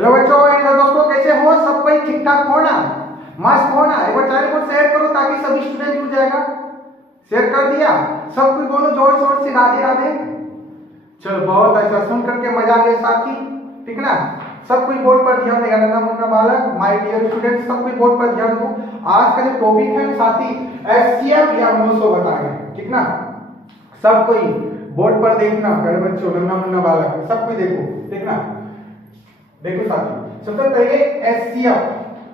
Hello बच्चों, hello दोस्तों, कैसे हो? सब कोई ठीक ठाक हो ना? मस्त हो ना? एक बार चैनल को शेयर करो ताकि सभी स्टूडेंट जुड़ जाएगा। शेयर कर दिया? सब कोई बोलो जोर शोर से राधे राधे। चलो, बहुत ऐसा सुन करके मजा आ गया साथी, ठीक ना? सब कोई बोर्ड पर ध्यान देगा। नन्हा मुन्ना बालक, माय डियर स्टूडेंट, सब कोई बोर्ड पर ध्यान दो। आज का जो टॉपिक है साथी एचसीएफ या मोसो बताएंगे, ठीक ना? सब कोई बोर्ड पर देखना, प्यारे बच्चों, नन्हा मुन्ना बालक, सब कोई देखो, ठीक ना? देखो साथी, सबसे पहले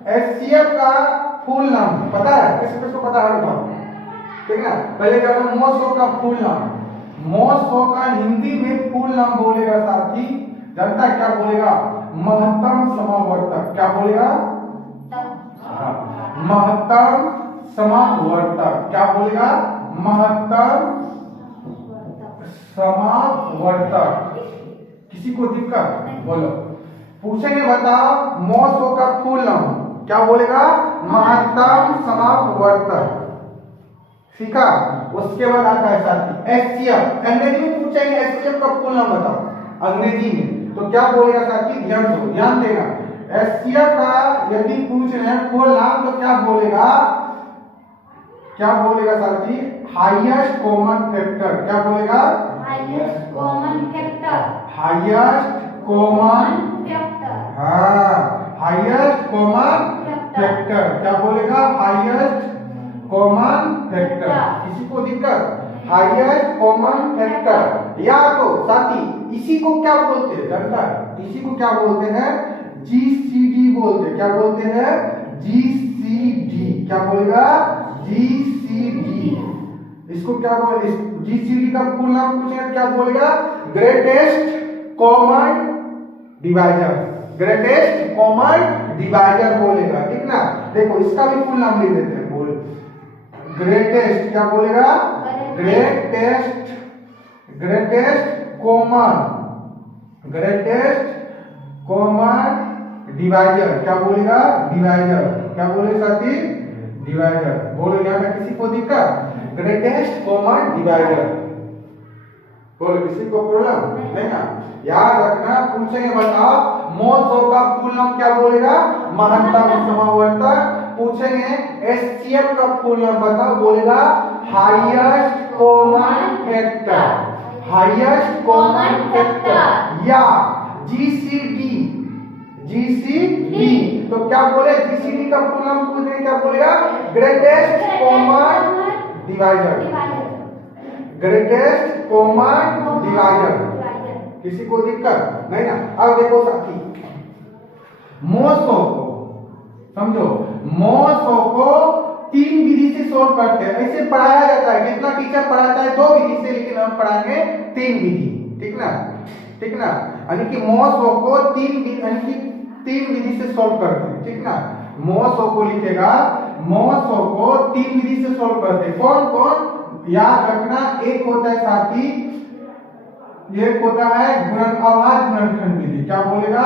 एचसीएफ का फुल नाम पता है? किसी को पता है? बताओ, ठीक है? पहले क्या था? मोसो का फुल नाम। मोसो का हिंदी में फुल नाम बोलेगा साथी, जनता क्या बोलेगा? महत्तम समावर्तक। क्या बोलेगा? महत्तम समावर्तक। क्या बोलेगा? महत्तम समावर्तक। किसी को दिक्कत? बोलो। पूछेंगे, बताओ मोसो का फुल नाम क्या बोलेगा? महत्तम समावर्तक। सीखा? उसके बाद आता है साथी एचसीएफ। अंग्रेजी में पूछेंगे एचसीएफ का फुल नाम बताओ अंग्रेजी में, तो क्या बोलेगा साथी? ध्यान दो, ध्यान देना। एचसीएफ का यदि पूछ रहे हैं फुल नाम तो क्या बोलेगा? क्या बोलेगा साथी? Highest common factor. क्या बोलेगा? Highest common factor. Highest common, हाँ, हाईएस्ट कॉमन फैक्टर। क्या बोलेगा? Highest common factor. किसी को दिक्कत? Highest common factor. या तो साथी इसी को क्या बोलते हैं जानता है? इसी को क्या बोलते हैं? जीसीडी बोलते हैं। क्या बोलते हैं? जीसीडी। क्या बोलेगा? जीसीडी। इसको क्या बोले? जीसीडी का फुल नाम पूछेगा क्या बोलेगा? Greatest common divisor. Greatest common divisor बोलेगा, ठीक ना? देखो इसका भी फुल नाम ले लेते हैं। बोल ग्रेटेस्ट। क्या बोलेगा? Greatest, greatest common, greatest common divisor. क्या बोलेगा? डिवाइजर। क्या बोले साथी? डिवाइजर। बोलो, यहाँ पे किसी को दिक्कत? Greatest common divisor. बोलो, किसी को प्रॉब्लम नहीं ना? याद रखना, पूछेंगे बताओ मोसो का फुल नाम क्या बोलेगा? महत्तम समावर्तक। पूछेंगे एचसीएफ का फुल नाम बताओ, बोलेगा highest common factor. Highest common factor. या जीसीडी, जीसीडी। तो क्या बोले? जीसीडी का फुल नाम पूछेंगे क्या बोलेगा? Greatest common divisor. Greatest common divisor. किसी को दिक्कत नहीं ना? अब देखो साथी, मोसो को समझो, मोसो को तीन विधि से सोल्व करते हैं। ऐसे पढ़ाया जाता है। कितना टीचर पढ़ाता है? दो विधि से, लेकिन हम पढ़ाएंगे तीन विधि, ठीक ना? ठीक ना? यानी कि मोसो को तीन विधि से सोल्व करते हैं, ठीक ना? मोसो को लिखेगा, मोसो को तीन विधि से सोल्व करते हैं। कौन कौन? याद रखना, एक होता है साथी, एक होता है अभाज्य गुणनखंड विधि। क्या बोलेगा?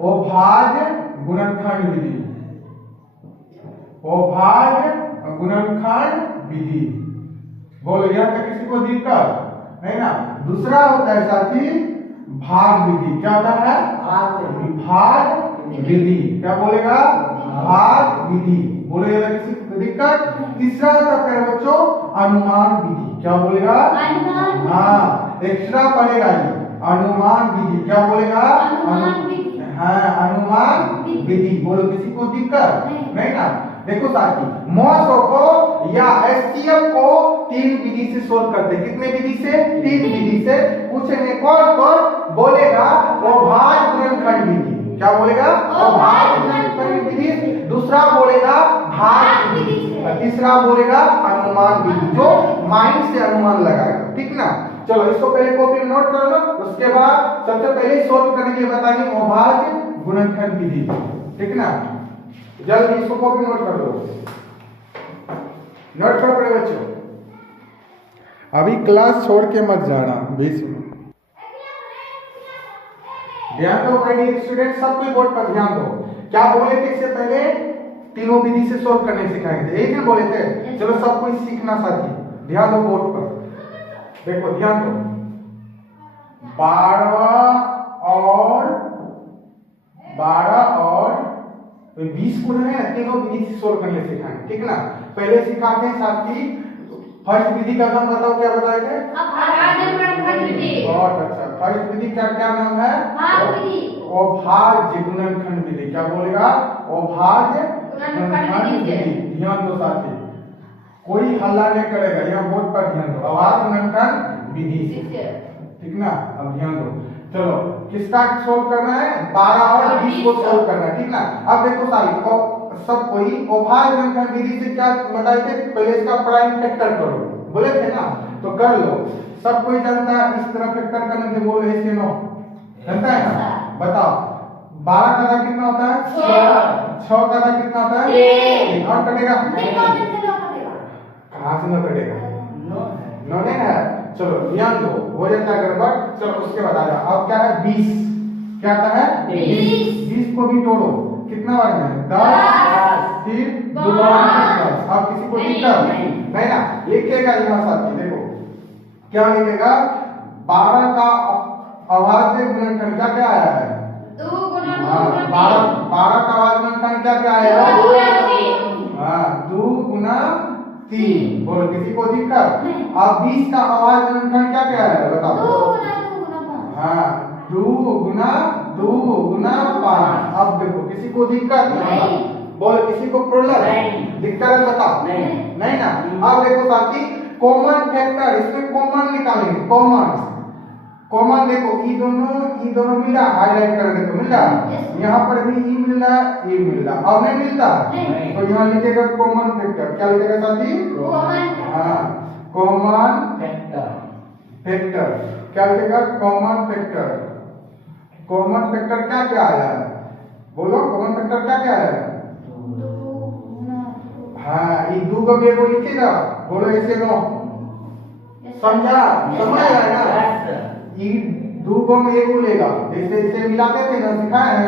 अभाज्य गुणनखंड विधि। अभाज्य गुणनखंड विधि। बोलो, यह तक किसी को दिक्कत नहीं ना? दूसरा होता है साथी भाग विधि। क्या होता है? भाग विधि। क्या बोलेगा? भाग विधि। बोलो, यह किसी को दिक्कत? तीसरा होता है बच्चों अनुमान विधि। क्या बोलेगा? हाँ, एक्स्ट्रा पड़ेगा ये, अनुमान विधि। क्या बोलेगा? हाँ, अनुमान विधि। बोलो, किसी को दिक्कत नहीं ना? देखो साथी, मोसो को या एचसीएफ को तीन विधि से सोल्व करते हैं। कितने विधि से? तीन विधि से। पूछेंगे कौन कौन? बोलेगा अभाज्य गुणनखंड विधि। क्या बोलेगा? अभाज्य गुणनखंड विधि। दूसरा बोलेगा भाग विधि। तीसरा बोलेगा अनुमान विधि, जो माइंड से अनुमान लगाएगा, ठीक ना? चलो, इसको पहले कॉपी में नोट कर लो। उसके बाद सबसे पहले सोल्व करने के लिए बताएंगे अभाज्य गुणनखंड विधि, ठीक ना? जल्दी इसको कॉपी नोट कर लो। नोट कर पड़े बच्चों, अभी क्लास छोड़ के मत जाना बीच में। ध्यान दो भाई स्टूडेंट, सब कोई बोर्ड पर ध्यान दो। क्या बोले थे इससे पहले? तीनों विधि से सोल्व करने सिखाएंगे थे, एक दिन बोले थे। चलो, सब कोई सीखना साथी, ध्यान दो बोर्ड पर। देखो, ध्यान दो। 12 और 12 और 20 को है तीनों विधि से सोल्व करने सिखाएंगे, ठीक ना। पहले सिखाते हैं साथी, फर्स्ट विधि का नाम बताओ, क्या बताए थे? बहुत अच्छा। फर्स्ट विधि का क्या नाम है? अभाज्य गुणनखंड विधि। क्या बोलेगा? अभाज्य गुणनखंड विधि। ध्यान दो साथी, कोई हल्ला नहीं करेगा, यहाँ बोर्ड पर ध्यान दो। अभाज्य गुणनखंड विधि से, ठीक ना। अब ध्यान दो, चलो किसका सोल्व करना है? 12 और 20 को सोल्व करना है, ठीक ना। अब देखो सारी सब कोई अभाज्य गुणनखंड विधि से क्या बताए थे? पहले इसका प्राइम फैक्टर करो, बोले थे ना, तो कर लो। सब कोई जानता है इस तरह फैक्टर करने से, बोलो ऐसे नो, जानता है ना। बताओ 12 का आधा कितना होता है? 6 का आधा कितना होता है? 3। और कटेगा? कहाँ से न कटेगा? नो नहीं है। चलो ध्यान दो, हो जाता है गड़बड़। चलो उसके बाद आ जाओ। अब क्या है? 20। क्या आता है? 20 को भी तोड़ो, कितना बार में? 10 फिर 2 बार 10। अब किसी को दिक्कत नहीं ना, लिखेगा यहाँ साथी, देखो क्या लिखेगा? 12 का अभाज्य गुणनखंड क्या क्या आया है? 12 का अभाज्य गुणनखंड क्या क्या आया है? 2 गुना 3। बोलो किसी को दिक्कत? अब 20 का अभाज्य गुणनखंड क्या क्या है? बताओ। 2 गुना 5। अब देखो किसी को दिक्कत नहीं, बोल किसी को प्रॉब्लम दिक्कत है? बताओ। नहीं ना। अब देखो साथी, कॉमन फैक्टर, इसमें कॉमन निकालेंगे। कॉमन देखो, ई दोनों मिला, हाईलाइट कर देते, मिल रहा। यहाँ पर भी ई मिल रहा, ई मिल रहा। अब नहीं मिलता तो यहाँ लिखेगा कॉमन फैक्टर। क्या लिखेगा साथी? Common factor. क्या लिखेगा? Common factor. कॉमन फैक्टर क्या क्या आया है? बोलो कॉमन फैक्टर क्या क्या आया है? हाँ, ये 2 को भी एगो लिखेगा, बोलो ऐसे नो, समझा? समझ आया ना। ये 2 को में एगो लेगा, जैसे इसे मिलाते थे ना, सिखाए हैं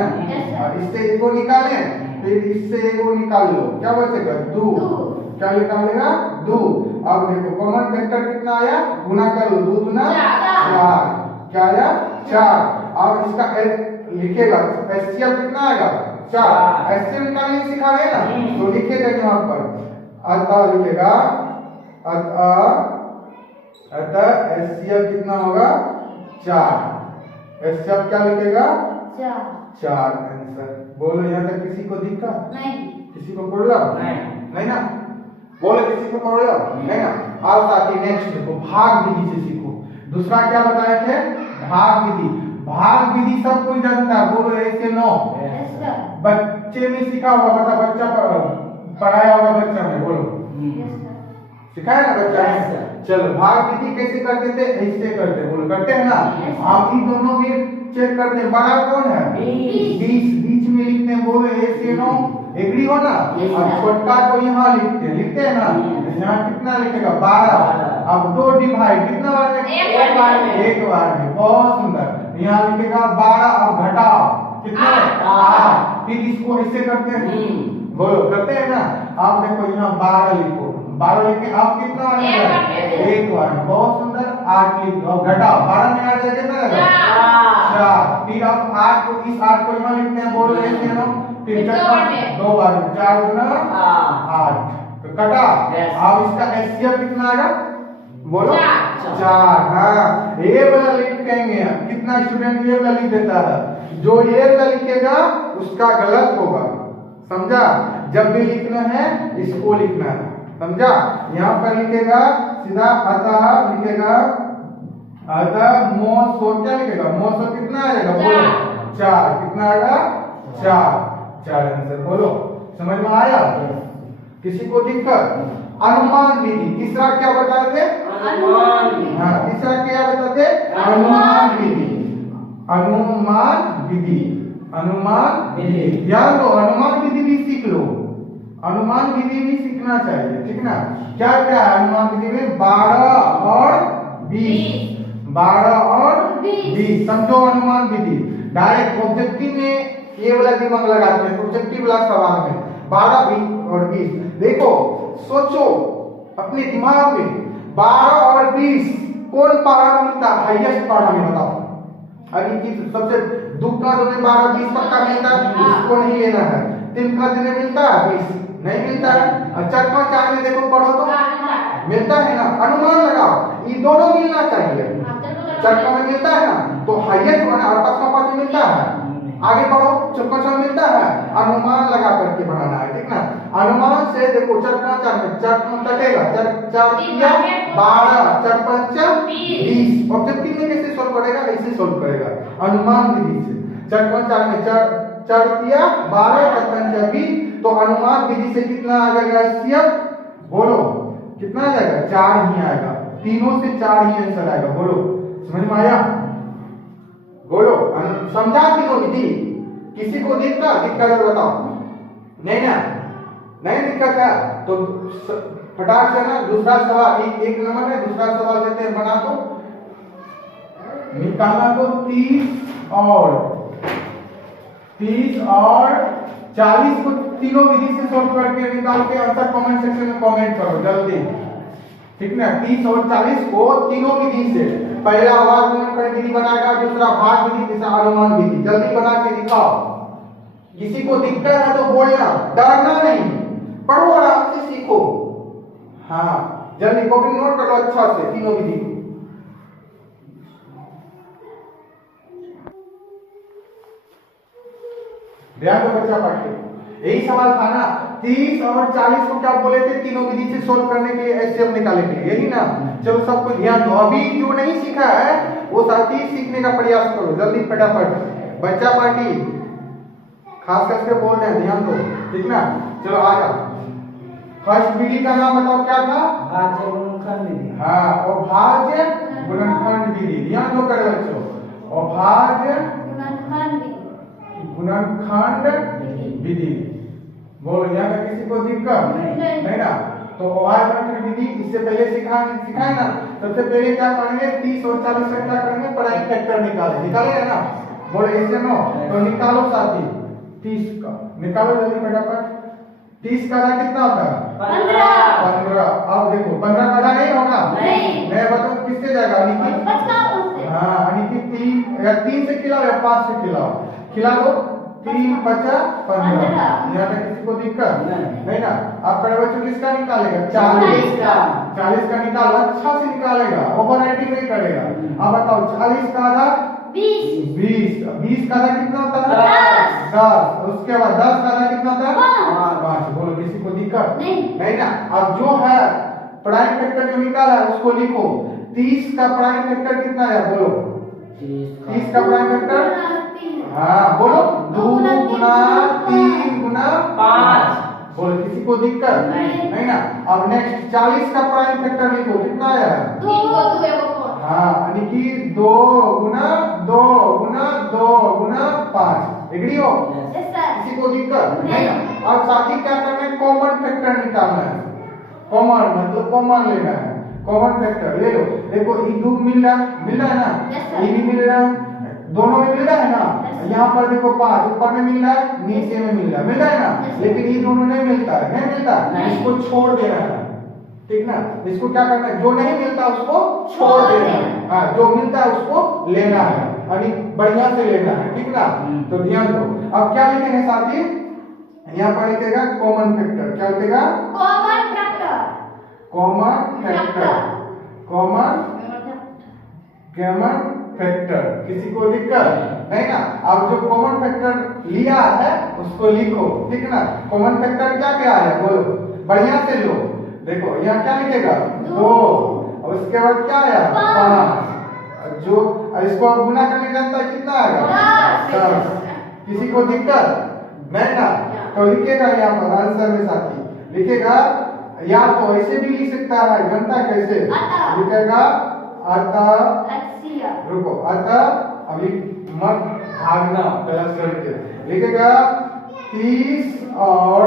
ना। इससे एगो निकाले, फिर इससे एगो निकाल लो, क्या बचेगा? 2। क्या निकालेगा? 2। अब देखो कॉमन फैक्टर कितना आया? गुना कर लो, 2 गुना 4। क्या आया? 4। अब इसका लिखेगा एचसीएफ कितना आएगा? 4। एचसीएफ निकालने सिखा रहे ना, तो लिखेगा यहाँ पर अतः लिखेगा, अतः एचसीएफ कितना होगा? 4। एचसीएफ क्या लिखेगा? 4 आंसर। बोलो यहाँ तक किसी को दिक्कत नहीं? किसी को प्रॉब्लम नहीं ना? बोलो किसी को प्रॉब्लम नहीं ना। अब साथी नेक्स्ट देखो, भाग विधि से सीखो। दूसरा क्या बताए थे? भाग विधि। भाग विधि सब कोई जानता है, बोलो ऐसे नो। बच्चे में सीखा होगा, बता बच्चा पढ़ाया होगा बच्चा में, बोलो सिखाया ना बच्चा ने। चलो भाग विधि कैसे करते थे? ऐसे करते, बोलो करते हैं ना। आप इन दोनों में चेक करते हैं, बड़ा कौन है? 20। बीच में लिखते हैं, बोलो ऐसे नो, एग्री हो ना। अब छोटा को यहाँ लिखते हैं ना, यहाँ कितना लिखेगा? 12। अब 2 डिवाइड कितना बार में? एक बार में। बहुत सुंदर। यहाँ लिखेगा 12, अब घटाओ कितना? 8। फिर इसको ऐसे करते हैं, बोलो करते हैं ना। आप देखो यहाँ 12 लिखो, 12 लिखे, अब कितना आएगा? एक बार में। बहुत सुंदर। 8 लिख दो, घटाओ, 12 में आ जाएगा कितना आएगा? 4। फिर अब 8 को, इस 8 को यहाँ लिखते हैं, बोलो ऐसे नो, फिर 2 बार में, 4 गुना 8, तो कटा। अब इसका एचसीएफ कितना आएगा? बोलो 4। हाँ, ये वाला लिखेंगे। कितना स्टूडेंट ये वाला लिख देता है? जो ये वाला लिखेगा उसका गलत होगा, समझा? जब भी लिखना है इसको लिखना है, समझा? यहाँ पर लिखेगा सीधा अतः लिखेगा, अतः मोसो क्या लिखेगा? मोसो कितना आएगा? बोलो 4। कितना आएगा? 4 आंसर। बोलो समझ में आया? किसी को दिक्कत? अनुमान विधि। तीसरा क्या बताए थे? अनुमान विधि। हाँ, तीसरा क्या बताते? अनुमान विधि। अनुमान विधि, अनुमान विधि। ध्यान दो, अनुमान विधि भी सीख लो। अनुमान विधि भी सीखना चाहिए, ठीक ना। क्या क्या है अनुमान विधि में? 12 और 20। 12 और 20 समझो अनुमान विधि। डायरेक्ट ऑब्जेक्टिव में ये वाला दिमाग लगाते हैं, ऑब्जेक्टिव वाला सवाल में 12, 20 और 20। देखो सोचो अपने दिमाग में 12 और 20 कौन पारा मिलता? हाईएस्ट पारा में बताओ, अनिश्चित सबसे दुक्का तो में 12 20 पक्का मिलता है, इसको नहीं लेना है। 3 का दिन मिलता है 20 नहीं मिलता है। और 4 का 4 में देखो पढ़ो तो मिलता है ना, अनुमान लगाओ ये दोनों मिलना चाहिए। 4 का में मिलता है ना तो हाईएस्ट बना और 5 का 5 में मिलता है, आगे बढ़ो 4 का 4 मिलता है, अनुमान लगा करके बनाना है, ठीक ना। अनुमान से देखो 4 का 4 में 4 का कटेगा, 4 4 या 12 4 5 20। ऑब्जेक्टिव में कैसे सॉल्व करेगा, ऐसे सॉल्व करेगा अनुमान विधि से। 4 का 4 में 4 या 12 4 5 20, तो अनुमान विधि से कितना आ जाएगा एचसीएफ, बोलो कितना आ जाएगा, 4 ही आएगा, तीनों से 4 ही आंसर आएगा। बोलो समझ में आया, बोलो समझा तीनों विधि। किसी को दिक्कत है बताओ, नहीं ना, नहीं दिक्कत है तो फटाक से ना दूसरा सवाल, एक नंबर है दूसरा सवाल देते हैं, बना दो निकालना तो 30 और 40 को तीनों विधि से सॉल्व करके निकाल के आंसर कमेंट सेक्शन में कमेंट करो जल्दी, ठीक ना। 30 और 40 को तीनों विधि से, पहला भाग गुणनखंड विधि बनाएगा, दूसरा भाग विधि, तीसरा अनुमान विधि, जल्दी बना के दिखाओ। किसी को दिक्कत है तो बोलना, डरना नहीं, पढ़ो आराम से सीखो। हाँ जल्दी कॉपी नोट करो अच्छा से तीनों विधि। ध्यान दो बच्चा पाठ्य, यही सवाल था ना, 30 और 40 को क्या बोले थे, तीनों विधि से सोल्व करने के लिए, एचसीएफ निकालने के लिए, यही ना। चलो सबको ध्यान दो, अभी जो नहीं सीखा है वो साथी सीखने का प्रयास करो जल्दी फटाफट। बच्चा पार्टी खास करके बोल रहे हैं, ध्यान दो, ठीक ना। चलो आ जाओ, फर्स्ट विधि का नाम बताओ क्या था, भाज्य गुणनखंड विधि। हाँ अभाज्य गुणनखंड विधि, ध्यान दो करे बच्चों, अभाज्य गुणनखंड विधि। बोलो यहाँ पे किसी को दिक्कत नहीं ना, तो अभाज्य गुणनखंड विधि इससे पहले सिखाए ना। सबसे पहले क्या करेंगे, 30 और 40 का क्या करेंगे, प्राइम फैक्टर निकालेंगे ना। बोलो इससे नो तो निकालो साथी, 30 का निकालो जल्दी फटाफट। 30 का आधा कितना होता है, 15। अब देखो 15 का आधा नहीं होगा, मैं बताऊं किससे जाएगा, अनिकित। हाँ अनिकित 3 से खिलाओ या 5 से खिलाओ, खिला दो, 3 5 15। यहाँ पे किसी को दिक्कत नहीं ना। आप बड़े बच्चों किसका निकालेगा, 40 का निकालो, अच्छा से निकालेगा, ओवर राइटिंग नहीं करेगा। अब बताओ 40 का आधा 20 का आधा कितना होता है, 10। उसके बाद 10 का आधा कितना होता है, 5। बोलो किसी को दिक्कत नहीं ना। अब जो है प्राइम फैक्टर जो निकाला है उसको लिखो, 30 का प्राइम फैक्टर कितना है, बोलो 30 का प्राइम फैक्टर, हाँ बोलो 2 गुना 3 गुना 5। बोलो किसी को दिक्कत नहीं ना। अब नेक्स्ट 40 का प्राइम फैक्टर लिखो, कितना आया है, हाँ यानी कि 2 गुना 2 गुना 2 गुना 5। एग्री हो, किसी को दिक्कत नहीं ना। अब साथी क्या करना है, कॉमन फैक्टर निकालना है। कॉमन मतलब कॉमन लेना है, कॉमन फैक्टर ले लो। देखो ये 2 मिल रहा है ना, ये भी मिल रहा है, दोनों में मिल रहा है ना। यहाँ पर देखो 5 ऊपर में मिल रहा है, नीचे में मिल रहा है ना, लेकिन ये दोनों नहीं मिलता है, नहीं मिलता, इसको छोड़ देना है, ठीक ना। इसको क्या करना है, जो नहीं मिलता उसको छोड़ देना है, हाँ जो मिलता है उसको लेना है, यानी बढ़िया से लेना है, ठीक ना। तो ध्यान दो, अब क्या लिखेंगे साथी, यहाँ पर लिखेगा कॉमन फैक्टर, क्या लिखेगा, कॉमन फैक्टर। किसी को दिक्कत नहीं ना। अब जो कॉमन फैक्टर लिया है उसको लिखो, ठीक ना। कॉमन फैक्टर क्या क्या है, बोलो बढ़िया से लो। देखो यहाँ क्या लिखेगा, 2, और उसके बाद क्या आया, 5। जो इसको गुना करने जाता है कितना आएगा, 10। किसी को दिक्कत नहीं ना, तो लिखेगा यहाँ पर आंसर में साथी लिखेगा, या तो ऐसे भी लिख सकता है, जनता कैसे लिखेगा, अतः रुको, अतः अभी मत भागना, प्लस करके लिखेगा 30 और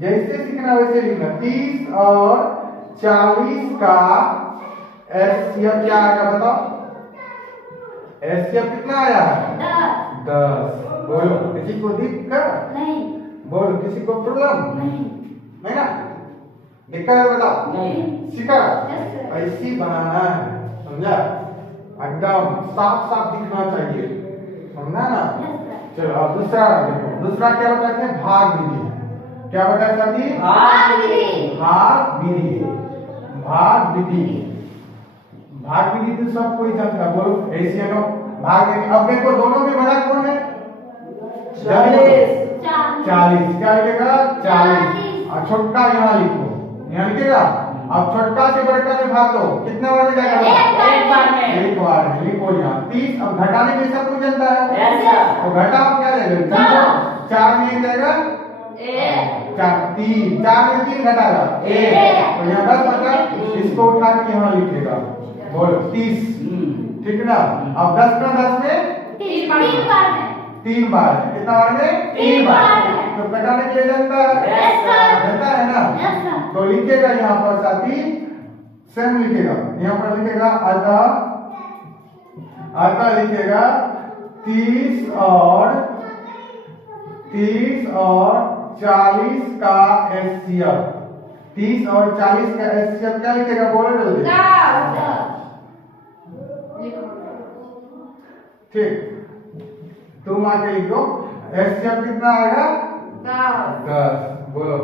जैसे सीखना वैसे लिखना, 30 और 40 का एचसीएफ क्या आएगा बताओ, एचसीएफ कितना आया है, 10। बोलो किसी को दिक्कत नहीं, बोलो किसी को प्रॉब्लम नहीं ना, दिक्कत है बताओ, सीखा ऐसी बनाना है, समझा। एकदम साफ साफ दिखना चाहिए, समझा ना। Yes, sir. चलो अब दूसरा देखो, दूसरा क्या बताते हैं, भाग विधि। क्या बताया साथी, भाग विधि। भाग विधि, भाग विधि, भाग विधि तो सब कोई जानता है, बोलो एशियनो भाग विधि। अब देखो दोनों में बड़ा कौन है, 40। 40। क्या लिखेगा, 40। और छोटका यहाँ लिखो, यहाँ लिखेगा। अब छोटका से बड़का में भाग दो, कितने बार में जाएगा, एक बार में। एक बार में लिखो यहाँ 30। अब घटाने में सब कुछ जानता है, Yes, sir. तो घटा आप क्या लेंगे, 4 में एक जाएगा, 3 में 3 घटाएगा 1, तो यहाँ 10 बचा। इसको उठा के यहाँ लिखेगा, बोलो 30, ठीक ना। अब 10 का 10 में 3 बार में। 3 बार, कितना बार में, 3 बार में। तो घटाने के लिए जानता है, Yes, sir. जानता है ना। Yes, sir. तो लिखेगा यहाँ पर साथी, सेम लिखेगा, यहाँ पर लिखेगा अतः, अतः लिखेगा 30 और 40 का एचसीएफ। 30 और 40 का एचसीएफ क्या लिखेगा, बोलो जल्दी। ठीक, तुम आके लिखो एचसीएफ कितना आएगा, 10। बोलो,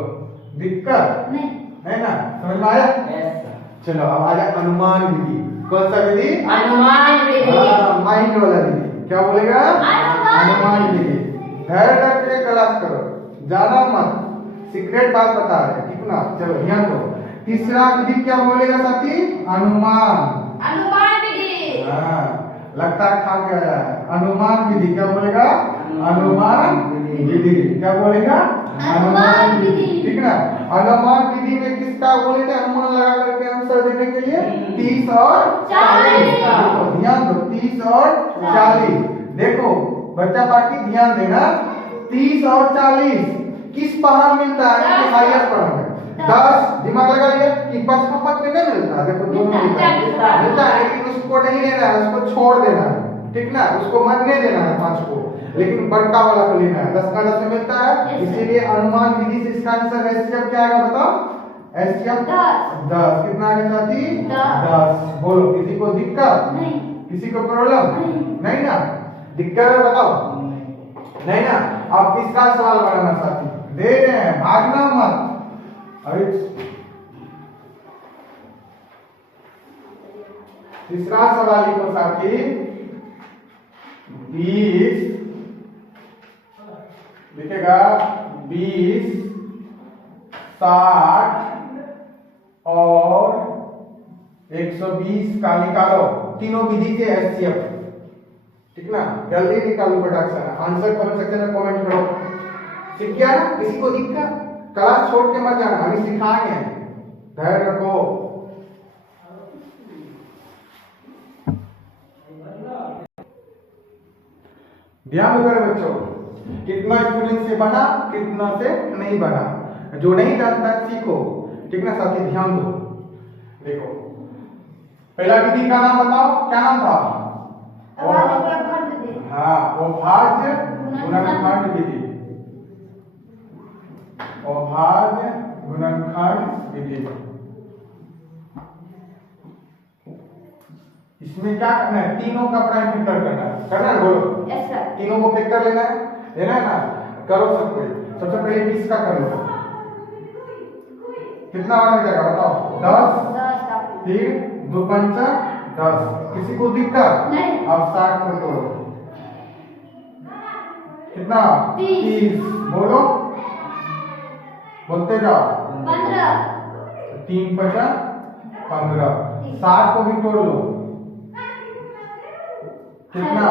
दिक्कत नहीं। है ना, समझ में आया। Yes, sir. चलो अब आ जाए अनुमान विधि। कौन सा विधि, अनुमान विधि। माइंड वाला विधि। क्या बोलेगा, अनुमान विधि। धैर्य करके क्लास करो, जाना मत, सीक्रेट बात बता रहे, ठीक ना। चलो ध्यान दो, तीसरा विधि क्या बोलेगा साथी, अनुमान। अनुमान विधि। हाँ, लगता है खा के आया है। अनुमान विधि क्या बोलेगा, अनुमान विधि। क्या बोलेगा, अनुमान विधि। ठीक ना। अनुमान विधि में किसका बोलेगा, अनुमान लगा करके आंसर देने के लिए 30 और 40। 40। देखो ध्यान दो, 30 और 40। देखो बच्चा पार्टी ध्यान देना, 30 और 40 किस पहाड़ मिलता है, हाईएस्ट पहाड़ में 10। दिमाग लगा लिया कि 5 में नहीं मिलता, देखो दोनों मिलता है, लेकिन उसको नहीं लेना है, उसको छोड़ देना है, ठीक ना। उसको मरने देना है 5 को, लेकिन बड़का वाला को लेना है। 10 का 10 में मिलता है, इसीलिए अनुमान विधि से इसका आंसर एचसीएफ क्या आएगा, बताओ। एचसीएफ 10 कितना आएगा साथी, 10। बोलो, किसी को दिक्कत, नहीं। किसी को प्रॉब्लम नहीं ना, दिक्कत है बताओ, नहीं ना। अब किसका सवाल बनाना साथी, दे रहे हैं, भागना मत। अरे तीसरा सवाल लिखो साथी, 20 लिखेगा, 20, 60 और 120 का निकालो, तीनों विधि के एचसीएफ, ठीक ना। जल्दी निकालो प्रोडक्शन, आंसर कमेंट सेक्शन में कमेंट करो। सीख गया ना, किसी को दिक्कत, क्लास छोड़ के मत जाना, अभी सिखाएंगे, धैर्य रखो। ध्यान दो बच्चों, कितना स्टूडेंट से बना, कितना से नहीं बना, जो नहीं जानता सीखो, ठीक ना साथी। ध्यान दो, देखो पहला विधि का नाम बताओ, क्या नाम था, हाँ अभाज्य गुणनखंड विधि, अभाज्य गुणनखंड विधि। इसमें क्या करना है, तीनों का प्राइम फैक्टर करना है, बोलो। Yes, sir. तीनों को फैक्टर लेना है ना, करो सब कोई। सबसे पहले 20 का कर लो, कितना बार जाएगा बताओ, 10। फिर 2 पंचा 10, किसी को दिक्कत नहीं। अब 60 को तोड़ो, कितना, 30। बोलो, बोलते जाओ, 15। 3 पंचा 15, 60 को भी तोड़ लो, कितना,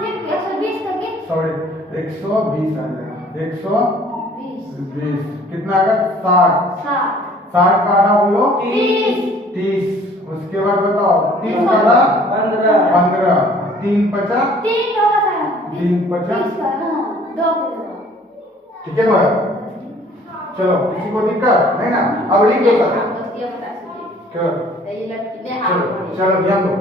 120 करके सॉरी 120 आ जाएगा, 120 20 कितना आएगा, 60। 60 का आधा बोलो, 30। उसके बाद बताओ, 30 का आधा 15, 3 पचा 3 पचा, ठीक है भाई। चलो, किसी को दिक्कत नहीं ना, अब लिख दो सब, चलो ध्यान दो।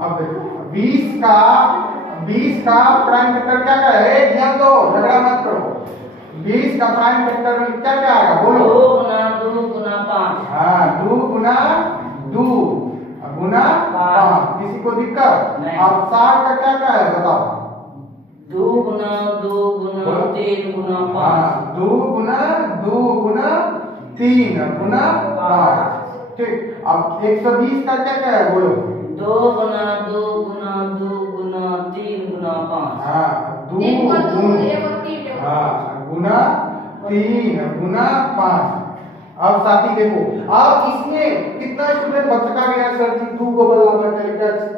अब देखो 20 का प्राइम फैक्टर क्या है, ध्यान दो, झगड़ा मत करो। 20 का प्राइम फैक्टर क्या क्या आएगा, बोलो। 2 गुना 2 गुना 5, हाँ 2 गुना 2 गुना 5। किसी को दिक्कत? नहीं। अब 60 का क्या क्या है बताओ? 2 गुना 3 गुना 5। हाँ, 2 गुना 3 गुना 5। ठीक, अब 120 का क्या क्या है बोलो? 2 गुना 3 गुना 5। हाँ, 2 गुना 3 गुना 5। अब साथी देखो, अब इसमें कितना स्टूडेंट बचका गया सर जी? 2 को बदला करके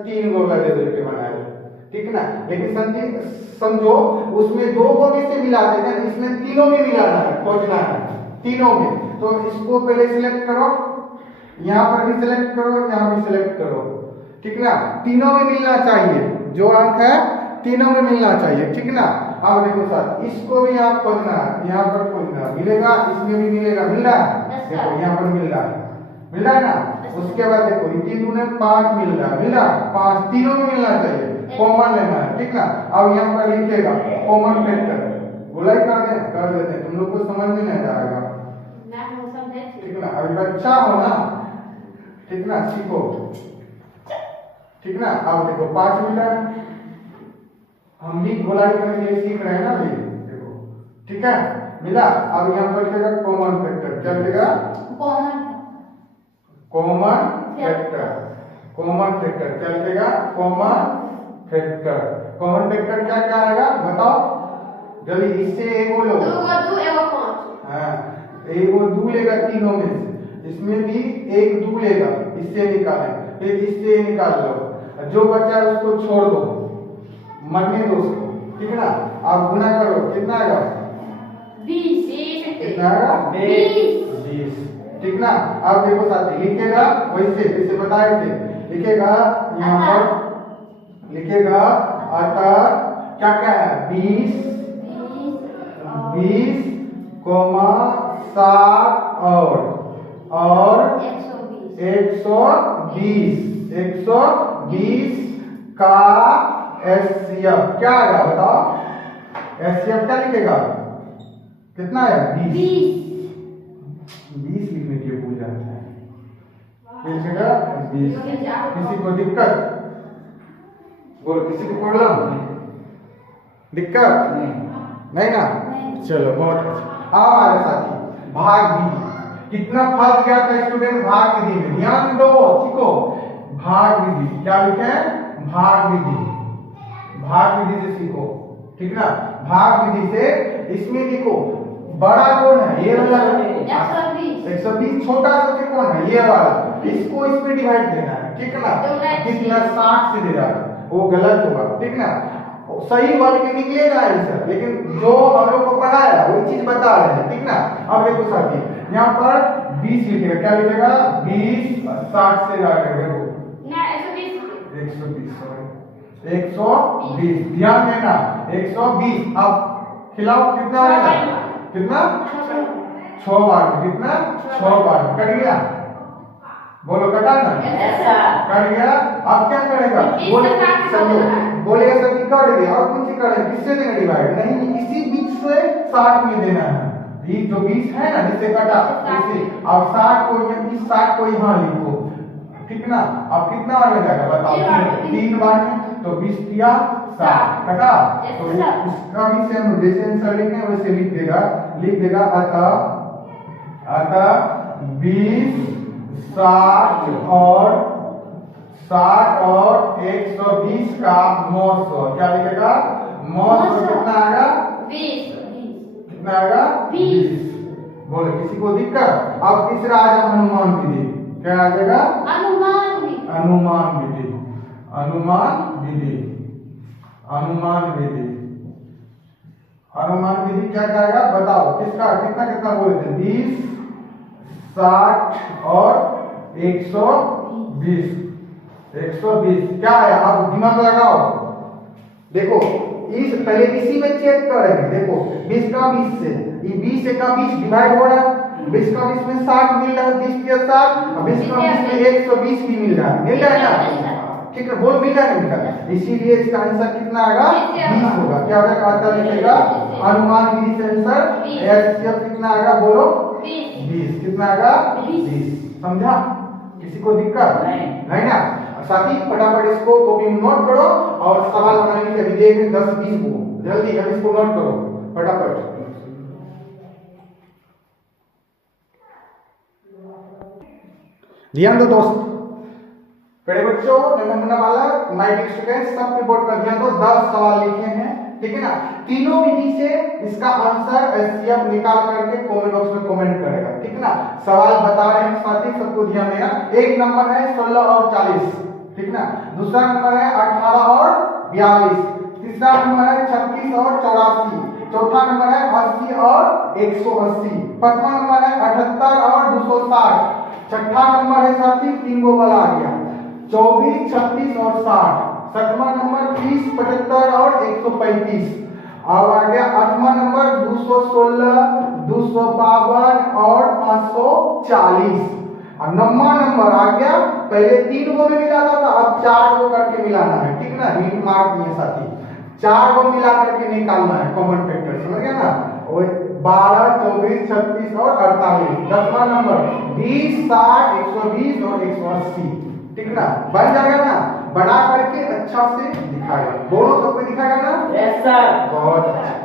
3 को दे के बनाया, ठीक ना? लेकिन समझो उसमें 2 को कैसे मिलाते हैं, इसमें तीनों में मिलाना है, खोजना है तीनों में। तो इसको पहले सिलेक्ट करो, यहाँ पर भी सिलेक्ट करो, यहाँ भी सिलेक्ट करो, ठीक ना? तीनों में मिलना चाहिए, जो अंक है तीनों में मिलना चाहिए, ठीक ना? अब देखो सर, इसको भी यहाँ खोजना है, यहाँ पर खोजना है, मिलेगा, इसमें भी मिलेगा, मिल रहा है? देखो यहाँ पर मिल रहा है ना? उसके बाद देखो 3 दूने 5 मिल रहा है, 5 तीनों में मिलना चाहिए, कॉमन लेना है, ठीक ना? अब यहाँ पर लिखेगा कॉमन फैक्टर, गोलाई कर देते हैं, तुम लोग को समझ में नहीं आएगा, ठीक ना? अभी बच्चा हो ना, ठीक ना? सीखो, ठीक ना? अब देखो 5 मिला, हम भी गोलाई करने के लिए सीख रहे हैं ना अभी, देखो, ठीक है? मिला। अब यहाँ पर लिखेगा कॉमन फैक्टर, क्या लिखेगा? कॉमन फैक्टर, कॉमन फैक्टर क्या लिखेगा? Common factor. कॉमन फैक्टर क्या क्या आएगा बताओ जल्दी, इससे एक बोलो। 2 5। हाँ, एक वो 2 लेगा तीनों में से, इसमें भी एक 2 लेगा, इससे निकालें, फिर इससे निकाल लो, जो बचा है उसको छोड़ दो, मरने दो उसको, ठीक है ना? आप गुना करो, कितना आएगा? 20। कितना आएगा? 20, ठीक ना? अब देखो साथी, लिखेगा वैसे जैसे बताए थे, लिखेगा यहाँ पर लिखेगा अतः क्या क्या है? 20 कोमा 7 और 120 का एचसीएफ क्या आएगा बताओ? एचसीएफ क्या लिखेगा? कितना है? 20 लिखने के लिए भूल जाते हैं, लिखेगा 20। किसी को दिक्कत? बोलो, किसी को प्रॉब्लम? दिक्कत नहीं ना? चलो बहुत अच्छा। अब हमारे साथी भाग विधि, कितना फंस गया था स्टूडेंट भाग विधि में, ध्यान दो, सीखो भाग विधि। क्या लिखे? भाग विधि, भाग विधि से सीखो, ठीक ना? भाग विधि से इसमें देखो बड़ा कौन है? ये वाला 120, छोटा सबसे कौन है? ये वाला, इसको इसमें डिवाइड देना है, ठीक ना? कितना? 60 से दे रहा है, वो गलत होगा, ठीक ना? सही वर्ग के निकलेगा आंसर, लेकिन जो हम लोग को पढ़ाया वही चीज बता रहे हैं, ठीक ना? अब देखो साथी, यहाँ पर 20 लिखेगा, क्या लिखेगा? 20 60 से काटेगा, देखो 120, ध्यान देना 120। अब खिलाओ, कितना आएगा? कितना? 6 बार, कितना? 6 बार कट गया, बोलो कटा ना? कट गया। अब क्या करेगा? बोले समझो, बोलेगा सर कि कट गया, और कुछ करें किससे देना डिवाइड? नहीं, इसी 20 से 60 में देना है, ये जो 20 है ना जिससे कटा इसे, अब 60 को ये 20 60 को यहाँ लिखो, ठीक ना? अब कितना बार में जाएगा बताओ? 3 बार में, तो 20 किया 60 कटा, तो उसका भी सेम जैसे आंसर लिखे वैसे लिख देगा अतः 20 60 और 120 का मौसम क्या लिखेगा? मौसम कितना आएगा? 20। कितना आएगा? 20। बोले, किसी को दिक्कत? अब तीसरा आ जाएगा अनुमान विधि, क्या आ जाएगा? अनुमान विधि, अनुमान विधि, अनुमान विधि क्या आएगा बताओ? किसका कितना कितना बोले थे? 20 60 और 120 क्या है? आप दिमाग लगाओ, देखो इस पहले इसी में चेक करेंगे, देखो 20 का 20 से, ये 20 का 20 डिवाइड हो रहा है, 20 का 20 में 60 मिल रहा है, 20 के 60, 20 का 20 में 120 भी मिल रहा है ना? ठीक है, बोल मिल रहा है, इसीलिए इसका आंसर कितना आएगा? 20 होगा। क्या आता लिखेगा? अनुमान विधि से आंसर कितना आएगा? बोलो 20। कितना आएगा? 20। समझा? किसी को दिक्कत नहीं ना? साथी फटाफट इसको कॉपी में नोट करो और सवाल बनाने के लिए अभी देख 10-20 को जल्दी अब इसको नोट करो फटाफट। ध्यान दो दोस्त, बड़े बच्चों, नन्हा बालक, माय डियर स्टूडेंट्स, सब पे बोर्ड पर ध्यान दो। 10 सवाल लिखे हैं, ठीक है ना? तीनों विधि से इसका आंसर एचसीएफ निकाल करके कमेंट बॉक्स में कमेंट करेगा, ठीक है ना? सवाल बता रहे हैं साथी, सबको ध्यान देना। एक नंबर है 16 और 40, ठीक ना? दूसरा नंबर है 18 और 42, तीसरा नंबर है 36 और 84, चौथा नंबर है 80 और 180, पांचवा नंबर है 78 और 260, छठा नंबर है साथी 3 गो वाला आ गया 24, 36 और 60, सातवां नंबर 30, 75 और 135, अब आ गया आठवां नंबर 216, 252 और 540, और नौवां नंबर आ गया, पहले 3 गो में मिलाना था, अब 4 गो करके मिलाना है, ठीक ना? हिंट मार दिए साथी, 4 गो मिला करके निकालना है कॉमन फैक्टर, समझ गया ना? 12, 24, 36 और 48, 10वां नंबर 20, 60, 120 और 180, ठीक ना? बन जाएगा ना? बना करके अच्छा से दिखाएगा, बोलो सबको दिखाएगा ना? Yes sir. बहुत अच्छा।